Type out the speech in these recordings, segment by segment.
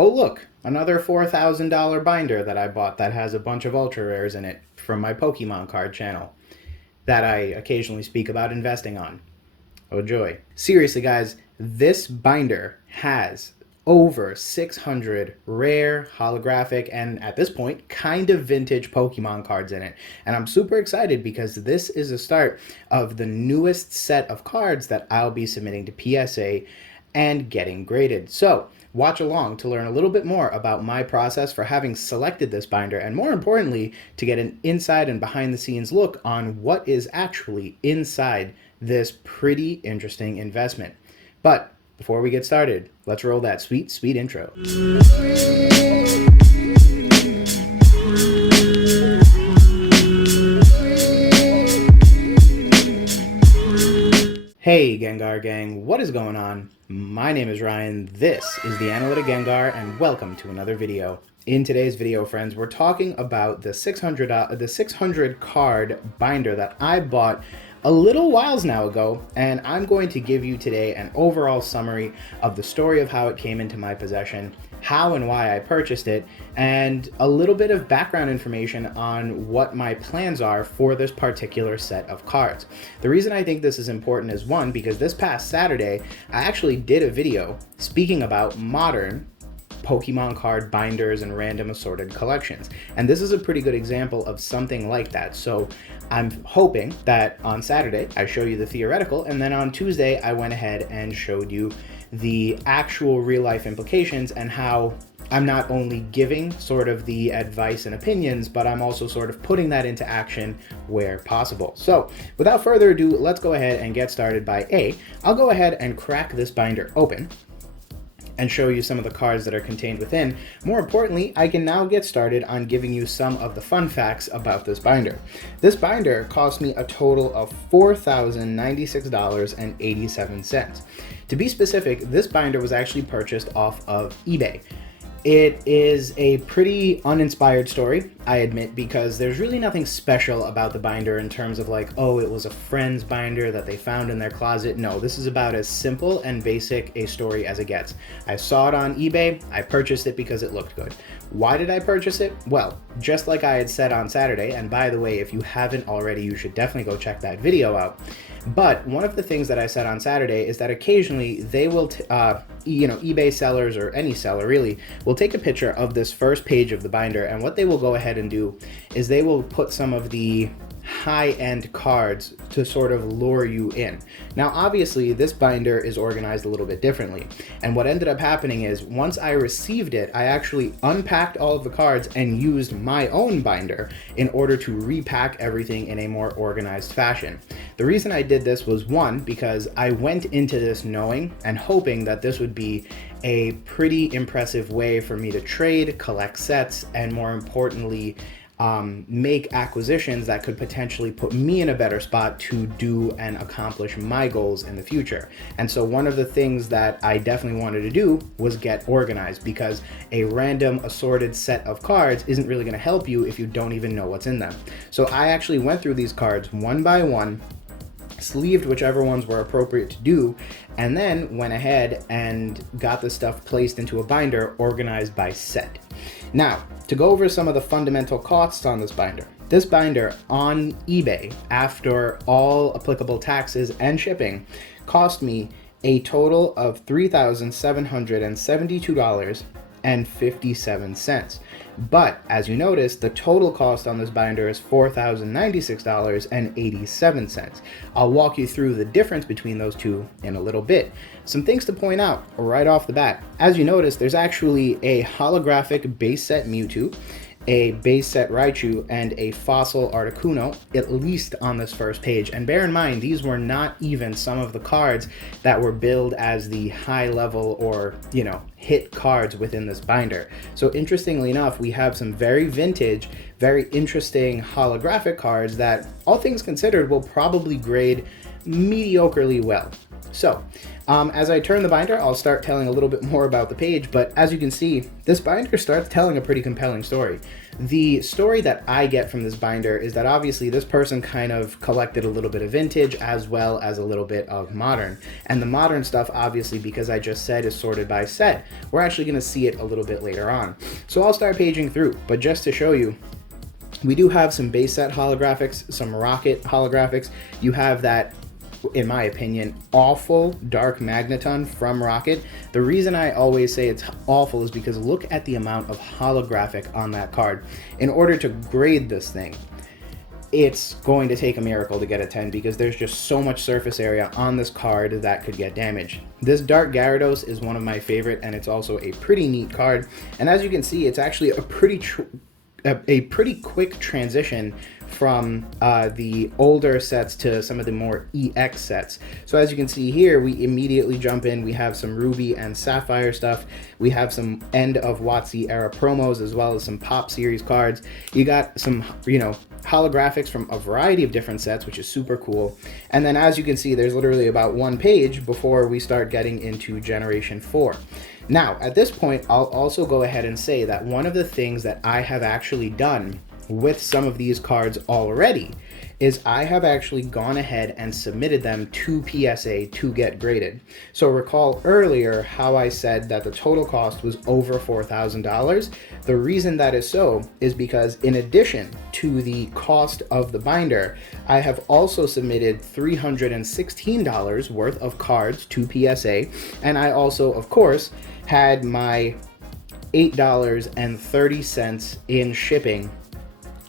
oh look, another $4,000 binder that I bought that has a bunch of ultra rares in it from my Pokemon card channel that I occasionally speak about investing on. Oh joy. Seriously guys, this binder has over 600 rare, holographic, and at this point, kind of vintage Pokemon cards in it. And I'm super excited because this is the start of the newest set of cards that I'll be submitting to PSA and getting graded. So watch along to learn a little bit more about my process for having selected this binder, and more importantly, to get an inside and behind the scenes look on what is actually inside this pretty interesting investment. But before we get started, let's roll that sweet, sweet intro. Hey Gengar Gang, what is going on? My name is Ryan, this is the Analytic Gengar, and welcome to another video. In today's video, friends, we're talking about the 600 card binder that I bought a little whiles now ago, and I'm going to give you today an overall summary of the story of how it came into my possession, how and why I purchased it, and a little bit of background information on what my plans are for this particular set of cards. The reason I think this is important is, one, because this past Saturday, I actually did a video speaking about modern Pokemon card binders and random assorted collections. And this is a pretty good example of something like that. So I'm hoping that on Saturday I show you the theoretical, and then on Tuesday I went ahead and showed you the actual real life implications and how I'm not only giving sort of the advice and opinions, but I'm also sort of putting that into action where possible. So without further ado, let's go ahead and get started by I'll go ahead and crack this binder open and show you some of the cards that are contained within. More importantly, I can now get started on giving you some of the fun facts about this binder. This binder cost me a total of $4,096.87. To be specific, this binder was actually purchased off of eBay. It is a pretty uninspired story, I admit, because there's really nothing special about the binder in terms of like, oh, it was a friend's binder that they found in their closet. No, this is about as simple and basic a story as it gets. I saw it on eBay, I purchased it because it looked good. Why did I purchase it? Well, just like I had said on Saturday, and by the way, if you haven't already, you should definitely go check that video out. But one of the things that I said on Saturday is that occasionally they will, eBay sellers or any seller really will take a picture of this first page of the binder, and what they will go ahead and do is they will put some of the high-end cards to sort of lure you in. Now obviously this binder is organized a little bit differently, and what ended up happening is once I received it, I actually unpacked all of the cards and used my own binder in order to repack everything in a more organized fashion. The reason I did this was, one, because I went into this knowing and hoping that this would be a pretty impressive way for me to trade, collect sets, and more importantly, make acquisitions that could potentially put me in a better spot to do and accomplish my goals in the future. And so one of the things that I definitely wanted to do was get organized, because a random assorted set of cards isn't really going to help you if you don't even know what's in them. So I actually went through these cards one by one, sleeved whichever ones were appropriate to do, and then went ahead and got the stuff placed into a binder organized by set. Now, to go over some of the fundamental costs on this binder. This binder on eBay, after all applicable taxes and shipping, cost me a total of $3,772.57. But as you notice, the total cost on this binder is $4,096.87. I'll walk you through the difference between those two in a little bit. Some things to point out right off the bat. As you notice, there's actually a holographic base set Mewtwo, a base set Raichu, and a fossil Articuno, at least on this first page. And bear in mind, these were not even some of the cards that were billed as the high level or, hit cards within this binder. So interestingly enough, we have some very vintage, very interesting holographic cards that, all things considered, will probably grade mediocrely well. So, as I turn the binder, I'll start telling a little bit more about the page, but as you can see, this binder starts telling a pretty compelling story. The story that I get from this binder is that obviously this person kind of collected a little bit of vintage as well as a little bit of modern. And the modern stuff, obviously, because I just said is sorted by set, we're actually going to see it a little bit later on. So I'll start paging through, but just to show you, we do have some base set holographics, some rocket holographics. You have that, in my opinion, awful Dark Magneton from Rocket. The reason I always say it's awful is because look at the amount of holographic on that card. In order to grade this thing, it's going to take a miracle to get a 10 because there's just so much surface area on this card that could get damaged. This Dark Gyarados is one of my favorite, and it's also a pretty neat card. And as you can see, it's actually a pretty quick transition from the older sets to some of the more EX sets. So as you can see here, we immediately jump in. We have some Ruby and Sapphire stuff. We have some end of WotC era promos, as well as some Pop Series cards. You got some, holographics from a variety of different sets, which is super cool. And then as you can see, there's literally about one page before we start getting into Generation 4. Now, at this point, I'll also go ahead and say that one of the things that I have actually done with some of these cards already is I have actually gone ahead and submitted them to PSA to get graded. So recall earlier how I said that the total cost was over $4,000. The reason that is so is because in addition to the cost of the binder, I have also submitted $316 worth of cards to PSA, and I also, of course, had my $8.30 in shipping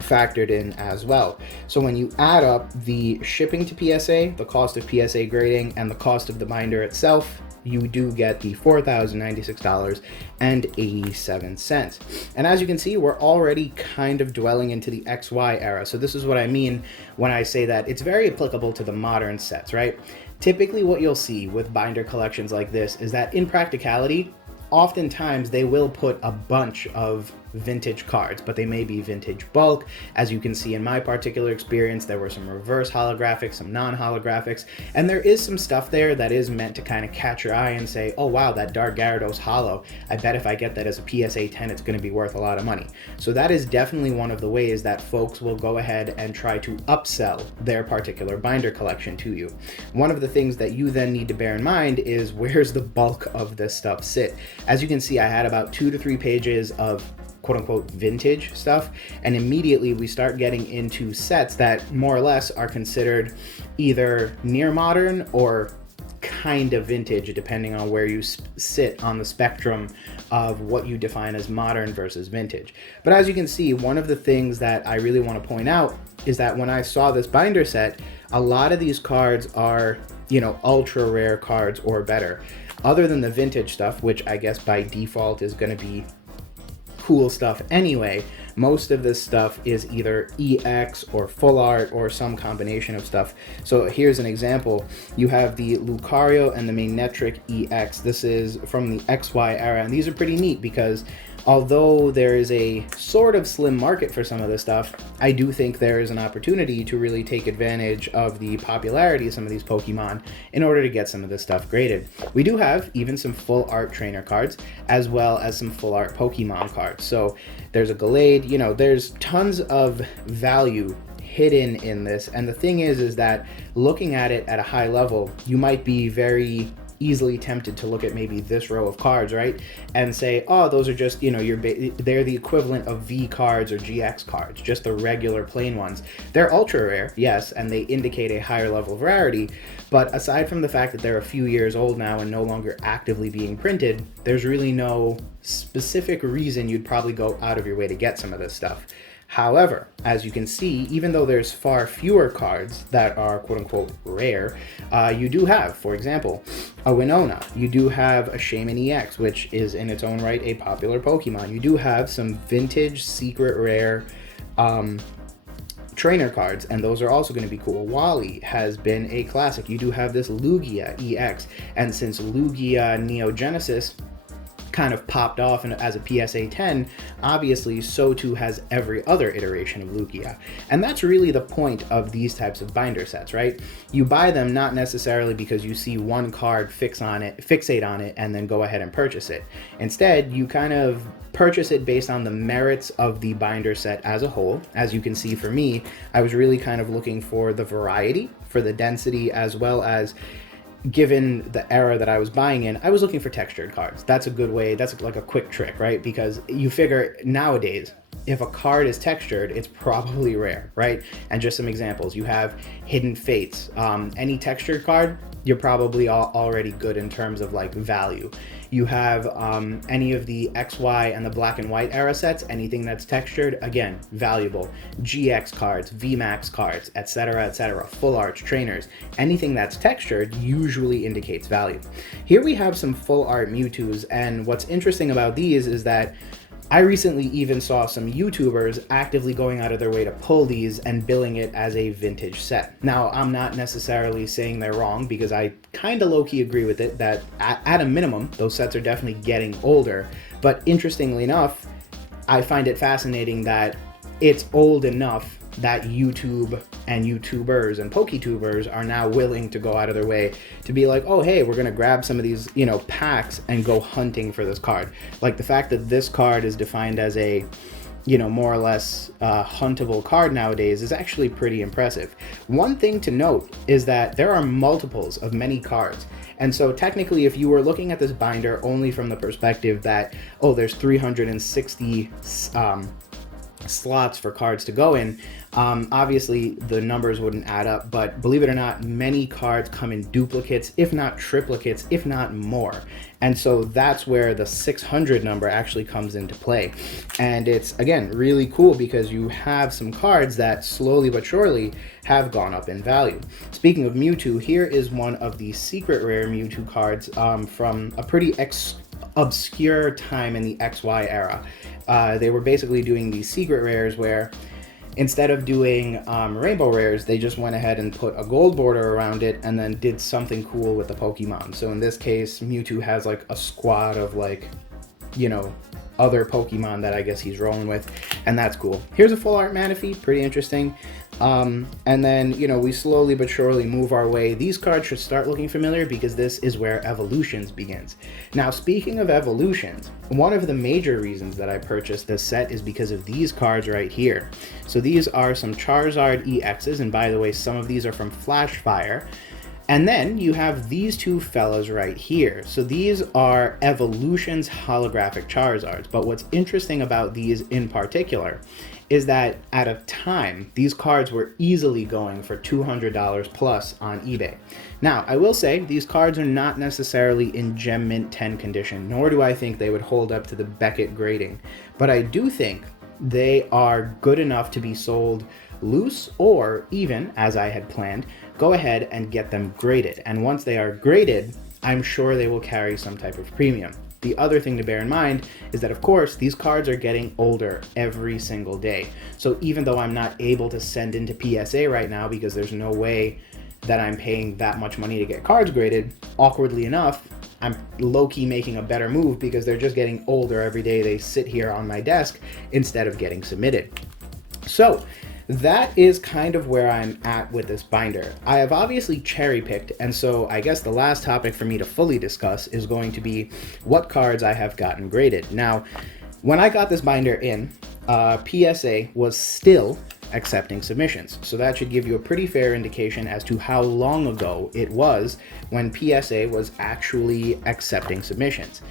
factored in as well. So when you add up the shipping to PSA, the cost of PSA grading, and the cost of the binder itself, you do get the $4,096.87. And as you can see, we're already kind of dwelling into the XY era. So this is what I mean when I say that it's very applicable to the modern sets, right? Typically what you'll see with binder collections like this is that in practicality, oftentimes they will put a bunch of vintage cards, but they may be vintage bulk. As you can see in my particular experience, there were some reverse holographics, some non-holographics, and there is some stuff there that is meant to kind of catch your eye and say, oh wow, that Dark Gyarados holo, I bet if I get that as a PSA 10, it's going to be worth a lot of money. So that is definitely one of the ways that folks will go ahead and try to upsell their particular binder collection to you. One of the things that you then need to bear in mind is where's the bulk of this stuff sit. As you can see, I had about 2 to 3 pages of quote-unquote vintage stuff, and immediately we start getting into sets that more or less are considered either near modern or kind of vintage, depending on where you sit on the spectrum of what you define as modern versus vintage. But as you can see, one of the things that I really want to point out is that when I saw this binder set, a lot of these cards are, ultra rare cards or better. Other than the vintage stuff, which I guess by default is going to be cool stuff anyway, most of this stuff is either EX or full art or some combination of stuff. So here's an example. You have the Lucario and the Manectric EX. This is from the XY era, and these are pretty neat because although there is a sort of slim market for some of this stuff, I do think there is an opportunity to really take advantage of the popularity of some of these Pokemon in order to get some of this stuff graded. We do have even some full art trainer cards as well as some full art Pokemon cards. So there's a Gallade, there's tons of value hidden in this. And the thing is that looking at it at a high level, you might be very easily tempted to look at maybe this row of cards, right, and say, oh, those are just, they're the equivalent of V cards or GX cards, just the regular plain ones. They're ultra rare, yes, and they indicate a higher level of rarity, but aside from the fact that they're a few years old now and no longer actively being printed, there's really no specific reason you'd probably go out of your way to get some of this stuff. However, as you can see, even though there's far fewer cards that are quote-unquote rare, you do have, for example, a Winona. You do have a Shaman EX, which is in its own right a popular Pokemon. You do have some vintage secret rare trainer cards, and those are also going to be cool. Wally has been a classic. You do have this Lugia EX, and since Lugia Neo Genesis kind of popped off as a PSA 10, obviously so too has every other iteration of Lugia. And that's really the point of these types of binder sets, right? You buy them not necessarily because you see one card fixate on it, and then go ahead and purchase it. Instead, you kind of purchase it based on the merits of the binder set as a whole. As you can see, for me, I was really kind of looking for the variety, for the density, as well as, given the era that I was buying in, I was looking for textured cards. That's a good way, that's like a quick trick, right? Because you figure nowadays, if a card is textured, it's probably rare, right? And just some examples, you have Hidden Fates. Any textured card, you're probably already good in terms of like value. You have any of the XY and the black and white era sets, anything that's textured, again, valuable. GX cards, VMAX cards, etc., full arch trainers, anything that's textured usually indicates value. Here we have some full art Mewtwo's, and what's interesting about these is that I recently even saw some YouTubers actively going out of their way to pull these and billing it as a vintage set. Now, I'm not necessarily saying they're wrong, because I kind of low-key agree with it, that at a minimum, those sets are definitely getting older. But interestingly enough, I find it fascinating that it's old enough that YouTube and YouTubers and PokeTubers are now willing to go out of their way to be like, oh, hey, we're going to grab some of these, you know, packs and go hunting for this card. Like the fact that this card is defined as a, you know, more or less huntable card nowadays is actually pretty impressive. One thing to note is that there are multiples of many cards. And so technically, if you were looking at this binder only from the perspective that, oh, there's 360 slots for cards to go in, obviously the numbers wouldn't add up. But believe it or not, many cards come in duplicates, if not triplicates, if not more. And so that's where the 600 number actually comes into play. And it's, again, really cool because you have some cards that slowly but surely have gone up in value. Speaking of Mewtwo, here is one of the secret rare Mewtwo cards from a pretty obscure time in the XY era. They were basically doing these secret rares where instead of doing rainbow rares, they just went ahead and put a gold border around it and then did something cool with the Pokemon. So in this case, Mewtwo has like a squad of like, you know, other Pokemon that I guess he's rolling with, and that's cool. Here's a full art Manaphy, pretty interesting. And then, you know, we slowly but surely move our way. These cards should start looking familiar because this is where Evolutions begins. Now, speaking of Evolutions, one of the major reasons that I purchased this set is because of these cards right here. So these are some Charizard EXs, and by the way, some of these are from Flashfire. And then you have these two fellas right here. So these are Evolutions holographic Charizards. But what's interesting about these in particular is that at a time, these cards were easily going for $200 plus on eBay. Now, I will say these cards are not necessarily in Gem Mint 10 condition, nor do I think they would hold up to the Beckett grading. But I do think they are good enough to be sold loose, or even, as I had planned, go ahead and get them graded. And once they are graded, I'm sure they will carry some type of premium. The other thing to bear in mind is that, of course, these cards are getting older every single day. So even though I'm not able to send into PSA right now because there's no way that I'm paying that much money to get cards graded, awkwardly enough, I'm low-key making a better move because they're just getting older every day. They sit here on my desk instead of getting submitted. So that is kind of where I'm at with this binder. I have obviously cherry-picked, and so I guess the last topic for me to fully discuss is going to be what cards I have gotten graded. Now, when I got this binder in, PSA was still accepting submissions. So that should give you a pretty fair indication as to how long ago it was when PSA was actually accepting submissions.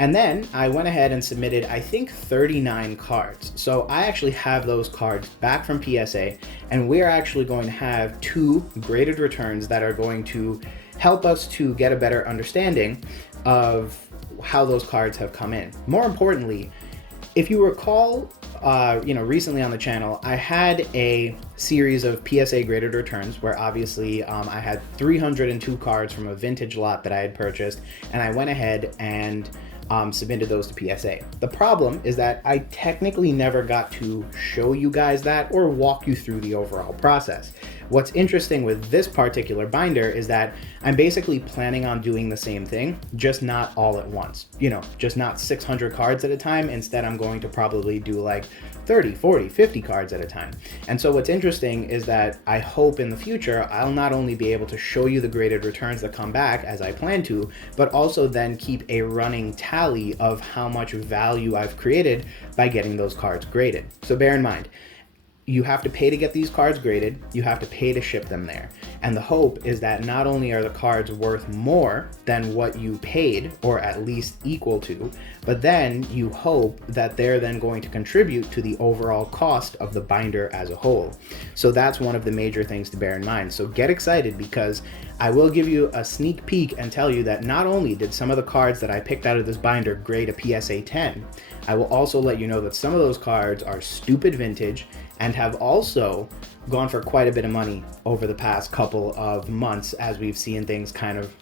And then I went ahead and submitted, I think, 39 cards. So I actually have those cards back from PSA, and we're actually going to have 2 graded returns that are going to help us to get a better understanding of how those cards have come in. More importantly, if you recall, recently on the channel, I had a series of PSA graded returns where obviously I had 302 cards from a vintage lot that I had purchased, and I went ahead and submitted those to PSA. The problem is that I technically never got to show you guys that or walk you through the overall process. What's interesting with this particular binder is that I'm basically planning on doing the same thing, just not all at once. You know, just not 600 cards at a time. Instead, I'm going to probably do like 30, 40, 50 cards at a time. And so what's interesting is that I hope in the future, I'll not only be able to show you the graded returns that come back as I plan to, but also then keep a running tally of how much value I've created by getting those cards graded. So bear in mind, you have to pay to get these cards graded, you have to pay to ship them there. And the hope is that not only are the cards worth more than what you paid, or at least equal to, but then you hope that they're then going to contribute to the overall cost of the binder as a whole. So that's one of the major things to bear in mind. So get excited, because I will give you a sneak peek and tell you that not only did some of the cards that I picked out of this binder grade a PSA 10, I will also let you know that some of those cards are stupid vintage and have also gone for quite a bit of money over the past couple of months, as we've seen things kind of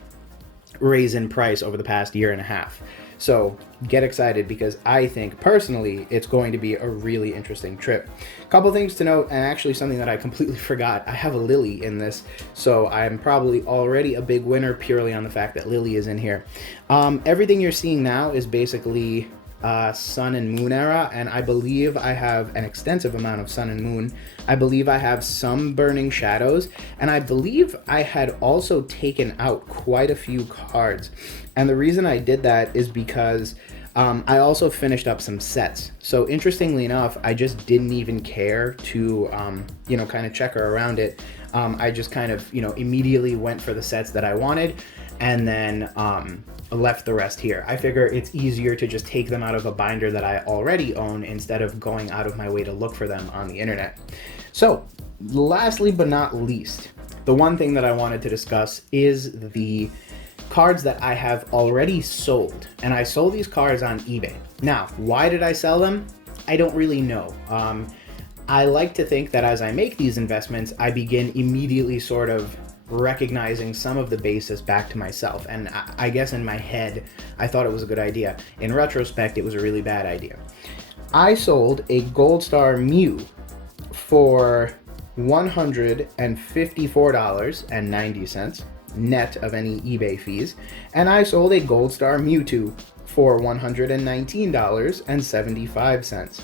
raise in price over the past year and a half. So get excited, because I think personally it's going to be a really interesting trip. Couple things to note, and actually something that I completely forgot, I have a Lily in this, so I'm probably already a big winner purely on the fact that Lily is in here. Everything you're seeing now is basically Sun and Moon era, and I believe I have an extensive amount of Sun and Moon. I believe I have some Burning Shadows, and I believe I had also taken out quite a few cards. And the reason I did that is because I also finished up some sets. So interestingly enough, I just didn't even care to, kind of checker around it. I just kind of, immediately went for the sets that I wanted, and then left the rest here. I figure it's easier to just take them out of a binder that I already own instead of going out of my way to look for them on the internet. So lastly but not least, the one thing that I wanted to discuss is the cards that I have already sold. And I sold these cards on eBay. Now, why did I sell them? I don't really know. I like to think that as I make these investments, I begin immediately sort of recognizing some of the basis back to myself. And I guess in my head, I thought it was a good idea. In retrospect, it was a really bad idea. I sold a Gold Star Mew for $154.90 net of any eBay fees. And I sold a Gold Star Mewtwo for $119.75.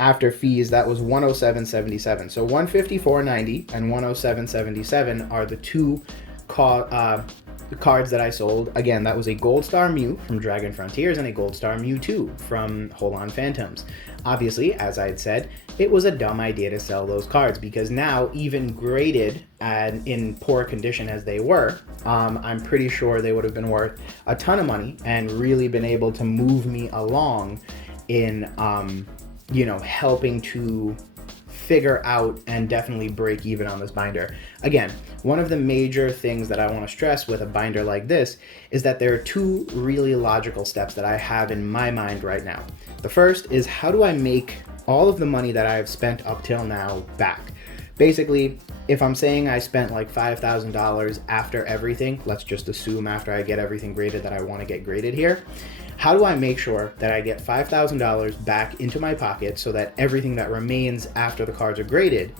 After fees, that was $107.77. So $154.90 and $107.77 are the two cards that I sold. Again, that was a Gold Star Mew from Dragon Frontiers and a Gold Star Mewtwo from Hold On Phantoms. Obviously, as I had said, it was a dumb idea to sell those cards, because now, even graded and in poor condition as they were, I'm pretty sure they would have been worth a ton of money and really been able to move me along in helping to figure out and definitely break even on this binder. Again, one of the major things that I want to stress with a binder like this is that there are two really logical steps that I have in my mind right now. The first is, how do I make all of the money that I have spent up till now back? Basically, if I'm saying I spent like $5,000 after everything, let's just assume after I get everything graded that I want to get graded here, how do I make sure that I get $5,000 back into my pocket so that everything that remains after the cards are graded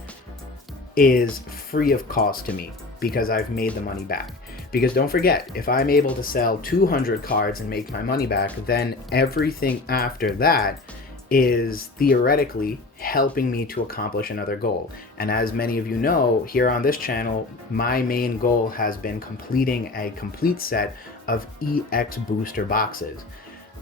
is free of cost to me, because I've made the money back? Because don't forget, if I'm able to sell 200 cards and make my money back, then everything after that is theoretically helping me to accomplish another goal. And as many of you know, here on this channel, my main goal has been completing a complete set of EX booster boxes.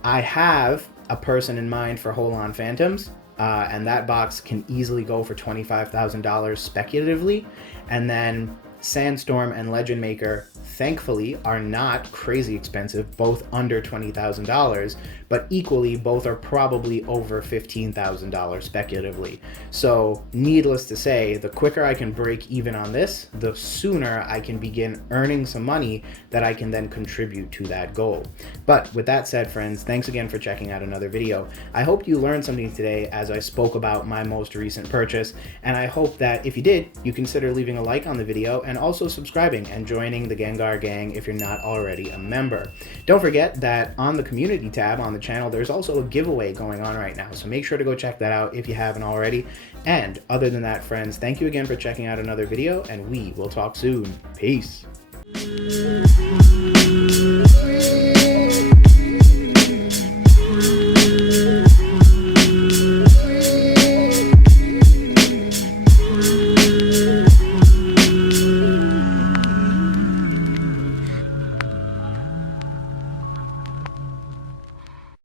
I have a person in mind for Hold On Phantoms, and that box can easily go for $25,000 speculatively. And then Sandstorm and Legend Maker, thankfully, are not crazy expensive, both under $20,000, but equally both are probably over $15,000 speculatively. So needless to say, the quicker I can break even on this, the sooner I can begin earning some money that I can then contribute to that goal. But with that said, friends, thanks again for checking out another video. I hope you learned something today as I spoke about my most recent purchase, and I hope that if you did, you consider leaving a like on the video and also subscribing and joining the Gengar Gengar Gang if you're not already a member. Don't forget that on the community tab on the channel, there's also a giveaway going on right now, so make sure to go check that out if you haven't already. And other than that, friends, thank you again for checking out another video, and we will talk soon. Peace.